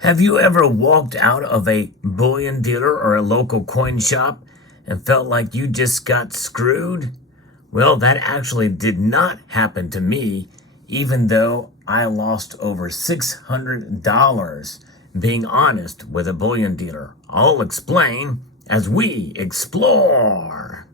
Have you ever walked out of a bullion dealer or a local coin shop and felt like you just got screwed? Well, that actually did not happen to me, even though I lost over $600 being honest with a bullion dealer. I'll explain as we explore.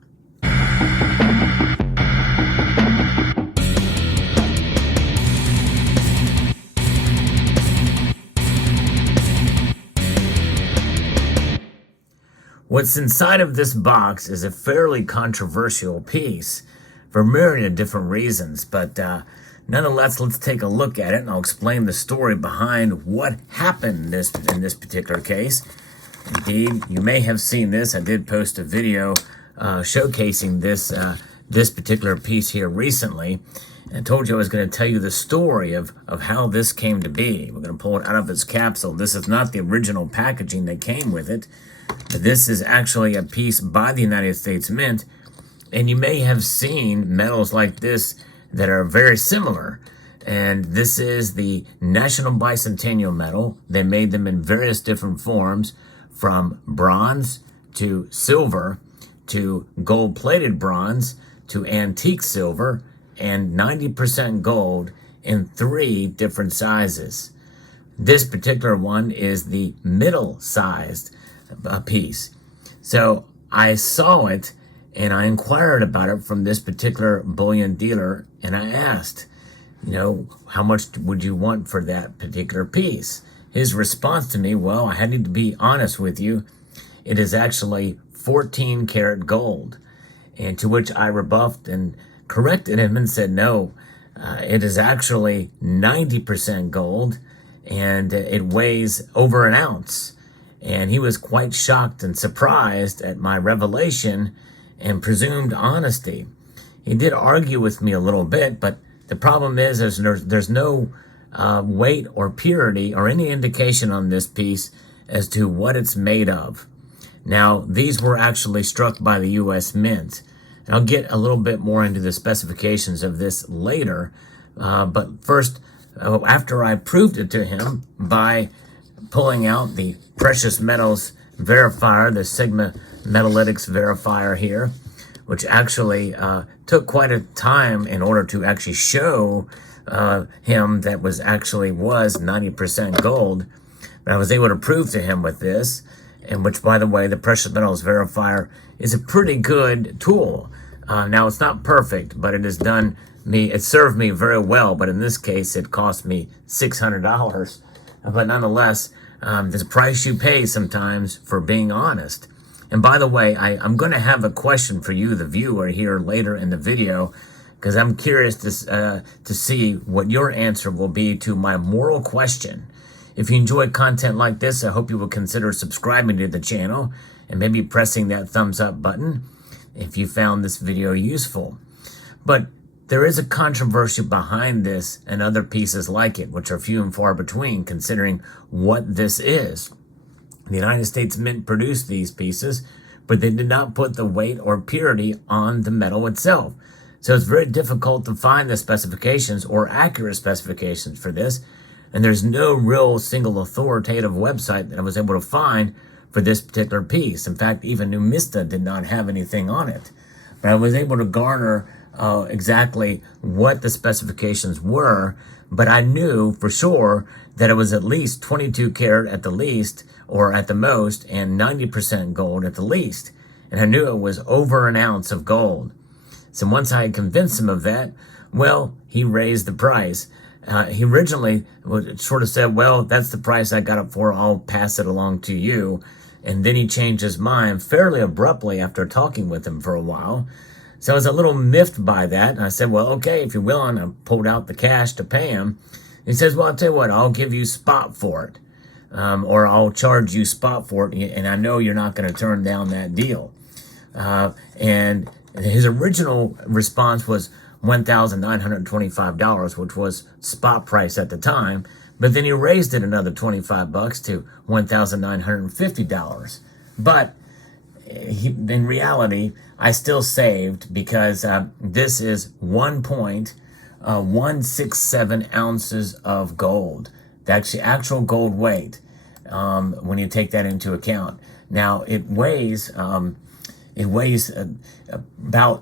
What's inside of this box is a fairly controversial piece for myriad different reasons, but nonetheless, let's take a look at it and I'll explain the story behind what happened in this particular case. Indeed, you may have seen this. I did post a video showcasing this particular piece here recently. And I told you I was going to tell you the story of how this came to be. We're going to pull it out of its capsule. This is not the original packaging that came with it. This is actually a piece by the United States Mint, and you may have seen medals like this that are very similar. And this is the National Bicentennial Medal. They made them in various different forms, from bronze to silver to gold-plated bronze to antique silver and 90% gold in 3 different sizes. This particular one is the middle-sized piece. So I saw it and I inquired about it from this particular bullion dealer, and I asked, how much would you want for that particular piece? His response to me, well, I had to be honest with you, it is actually 14 karat gold. And to which I rebuffed and corrected him and said, no, it is actually 90% gold and it weighs over an ounce. And he was quite shocked and surprised at my revelation and presumed honesty. He did argue with me a little bit, but the problem is there's no weight or purity or any indication on this piece as to what it's made of. Now, these were actually struck by the U.S. Mint. And I'll get a little bit more into the specifications of this later. But first, after I proved it to him by pulling out the precious metals verifier, the Sigma Metalytics verifier here, which actually took quite a time in order to actually show him that was 90% gold. But I was able to prove to him with this, and which, by the way, the precious metals verifier is a pretty good tool. Now, it's not perfect, but it served me very well. But in this case, it cost me $600. But nonetheless, there's a price you pay sometimes for being honest. And by the way, I'm going to have a question for you, the viewer, here later in the video, because I'm curious to see what your answer will be to my moral question. If you enjoy content like this, I hope you will consider subscribing to the channel and maybe pressing that thumbs up button if you found this video useful. But there is a controversy behind this and other pieces like it, which are few and far between considering what this is. The United States Mint produced these pieces, but they did not put the weight or purity on the metal itself. So it's very difficult to find the specifications or accurate specifications for this. And there's no real single authoritative website that I was able to find for this particular piece. In fact, even Numista did not have anything on it. But I was able to garner exactly what the specifications were, but I knew for sure that it was at least 22 karat at the least, or at the most, and 90% gold at the least. And I knew it was over an ounce of gold. So once I had convinced him of that, well, he raised the price. He originally sort of said, well, that's the price I got it for, I'll pass it along to you. And then he changed his mind fairly abruptly after talking with him for a while. So I was a little miffed by that. And I said, well, okay, if you're willing, I pulled out the cash to pay him. He says, well, I'll tell you what, I'll give you spot for it. Or I'll charge you spot for it. And I know you're not going to turn down that deal. And his original response was $1,925, which was spot price at the time. But then he raised it another $25 to $1,950. But in reality, I still saved because this is 1.167 ounces of gold. That's the actual gold weight. when you take that into account. Now it weighs about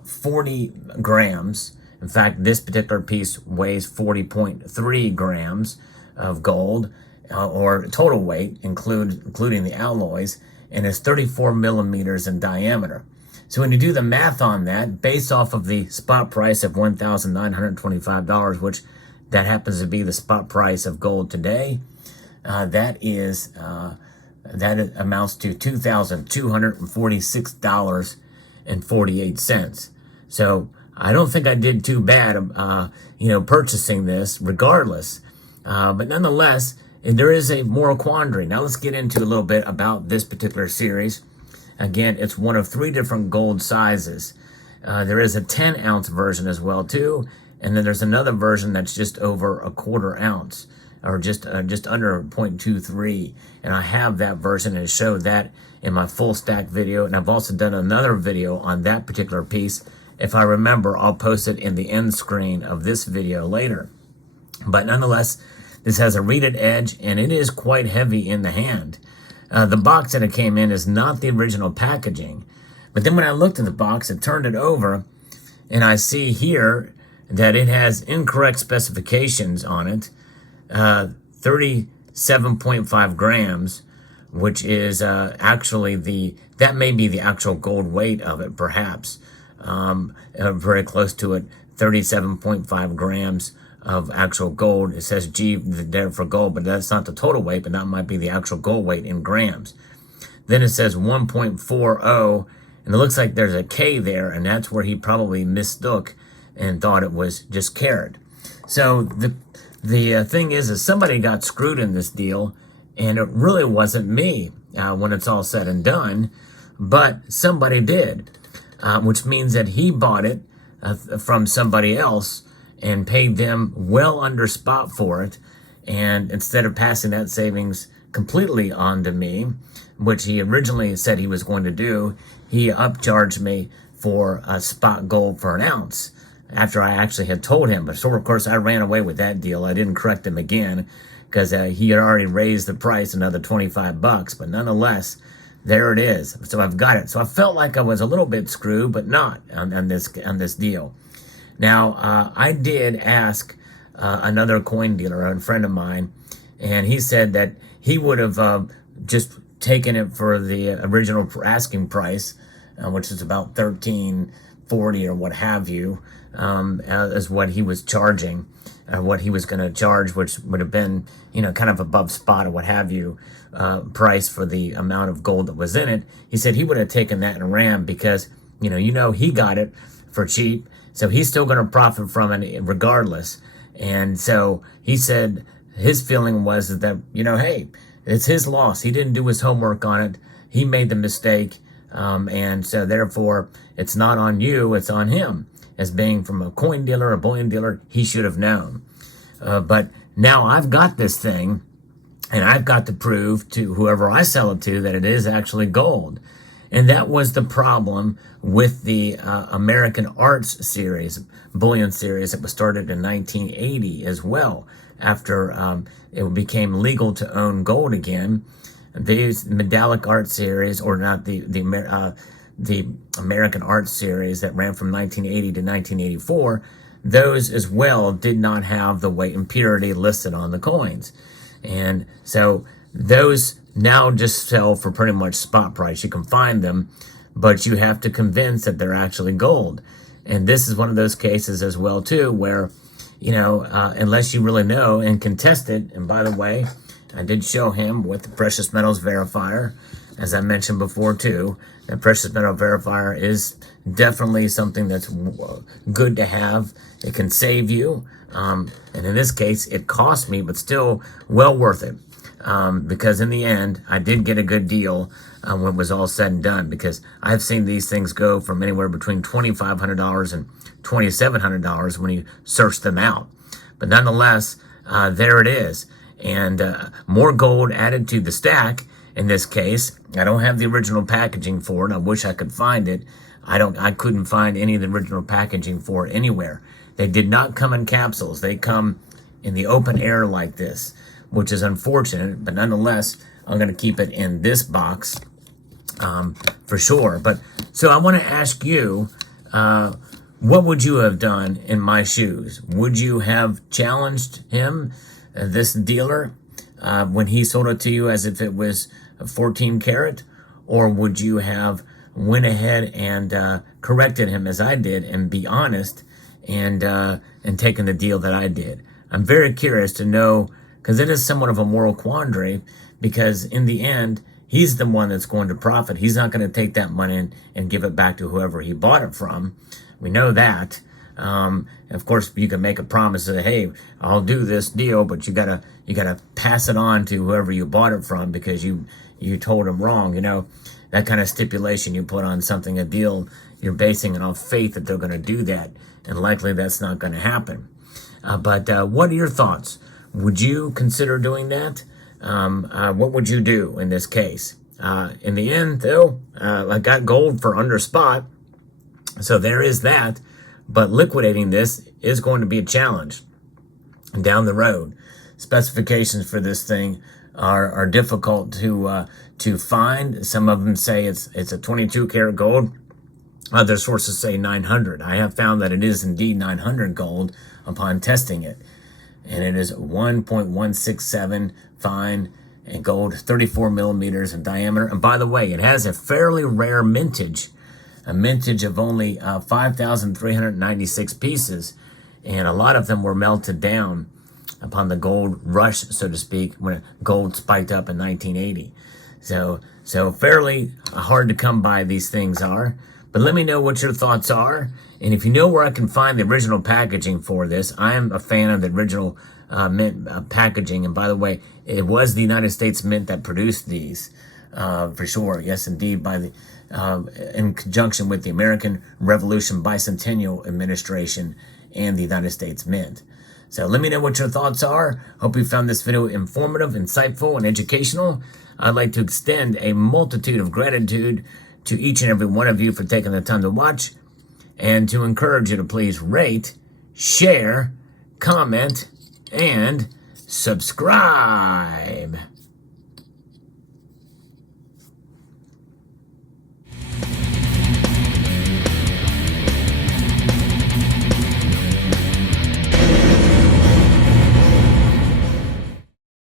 40 grams. In fact, this particular piece weighs 40.3 grams of gold, or total weight, including the alloys, and is 34 millimeters in diameter. So when you do the math on that, based off of the spot price of $1,925, which that happens to be the spot price of gold today, that amounts to $2,246.48. So I don't think I did too bad, purchasing this regardless. But nonetheless, there is a moral quandary. Now let's get into a little bit about this particular series. Again, it's one of 3 different gold sizes. There is a 10-ounce version as well too, and then there's another version that's just over a quarter ounce, or just under 0.23. And I have that version and show that in my full stack video, and I've also done another video on that particular piece. If I remember, I'll post it in the end screen of this video later. But nonetheless, this has a reeded edge, and it is quite heavy in the hand. The box that it came in is not the original packaging. But then when I looked at the box and turned it over, and I see here that it has incorrect specifications on it, 37.5 grams, which is actually that may be the actual gold weight of it, perhaps. Very close to it, 37.5 grams of actual gold. It says G there for gold, but that's not the total weight, but that might be the actual gold weight in grams. Then it says 1.40, and it looks like there's a K there, and that's where he probably mistook and thought it was just carat. So the thing is somebody got screwed in this deal, and it really wasn't me when it's all said and done, but somebody did, which means that he bought it from somebody else and paid them well under spot for it. And instead of passing that savings completely on to me, which he originally said he was going to do, he upcharged me for a spot gold for an ounce after I actually had told him. But so of course I ran away with that deal. I didn't correct him again because he had already raised the price another $25. But nonetheless, there it is. So I've got it. So I felt like I was a little bit screwed, but not on this deal. Now, I did ask another coin dealer, a friend of mine, and he said that he would have just taken it for the original asking price, which is about $13.40 or what have you, as what he was charging, what he was going to charge, which would have been, kind of above spot or what have you, price for the amount of gold that was in it. He said he would have taken that and ran because, he got it for cheap. So he's still going to profit from it regardless. And so he said his feeling was that, hey, it's his loss. He didn't do his homework on it. He made the mistake. And so therefore, it's not on you, it's on him. As being from a coin dealer, a bullion dealer, he should have known. But now I've got this thing, and I've got to prove to whoever I sell it to that it is actually gold. And that was the problem with the American Arts series, bullion series that was started in 1980 as well, after it became legal to own gold again. These Medallic Art series, or not the American Art series that ran from 1980 to 1984, those as well did not have the weight and purity listed on the coins. And so those now just sell for pretty much spot price. You can find them, but you have to convince that they're actually gold. And this is one of those cases as well too, where, unless you really know and can test it. And by the way, I did show him with the Precious Metals Verifier, as I mentioned before too. The Precious Metal Verifier is definitely something that's good to have. It can save you. And in this case, it cost me, but still well worth it. Because in the end, I did get a good deal when it was all said and done, because I've seen these things go from anywhere between $2,500 and $2,700 when you search them out. But nonetheless, there it is. And more gold added to the stack. In this case, I don't have the original packaging for it. I wish I could find it. I couldn't find any of the original packaging for it anywhere. They did not come in capsules. They come in the open air like this, which is unfortunate, but nonetheless, I'm going to keep it in this box for sure. But so I want to ask you, what would you have done in my shoes? Would you have challenged him, this dealer, when he sold it to you as if it was a 14 karat? Or would you have went ahead and corrected him as I did and be honest and taken the deal that I did? I'm very curious to know, because it is somewhat of a moral quandary, because in the end, he's the one that's going to profit. He's not going to take that money and give it back to whoever he bought it from. We know that. Of course, you can make a promise that, hey, I'll do this deal, but you gotta pass it on to whoever you bought it from because you told him wrong. You know, that kind of stipulation you put on something, a deal, you're basing it on faith that they're going to do that, and likely that's not going to happen. But what are your thoughts? Would you consider doing that? What would you do in this case? In the end, though, I got gold for under spot, so there is that. But liquidating this is going to be a challenge down the road. Specifications for this thing are difficult to find. Some of them say it's a 22 karat gold. Other sources say 900. I have found that it is indeed 900 gold upon testing it. And it is 1.167 fine and gold, 34 millimeters in diameter. And by the way, it has a fairly rare mintage, a mintage of only 5,396 pieces. And a lot of them were melted down upon the gold rush, so to speak, when gold spiked up in 1980. So fairly hard to come by these things are. But let me know what your thoughts are. And if you know where I can find the original packaging for this, I am a fan of the original mint packaging. And by the way, it was the United States Mint that produced these, for sure. Yes, indeed, in conjunction with the American Revolution Bicentennial Administration and the United States Mint. So let me know what your thoughts are. Hope you found this video informative, insightful, and educational. I'd like to extend a multitude of gratitude to each and every one of you for taking the time to watch, and to encourage you to please rate, share, comment, and subscribe.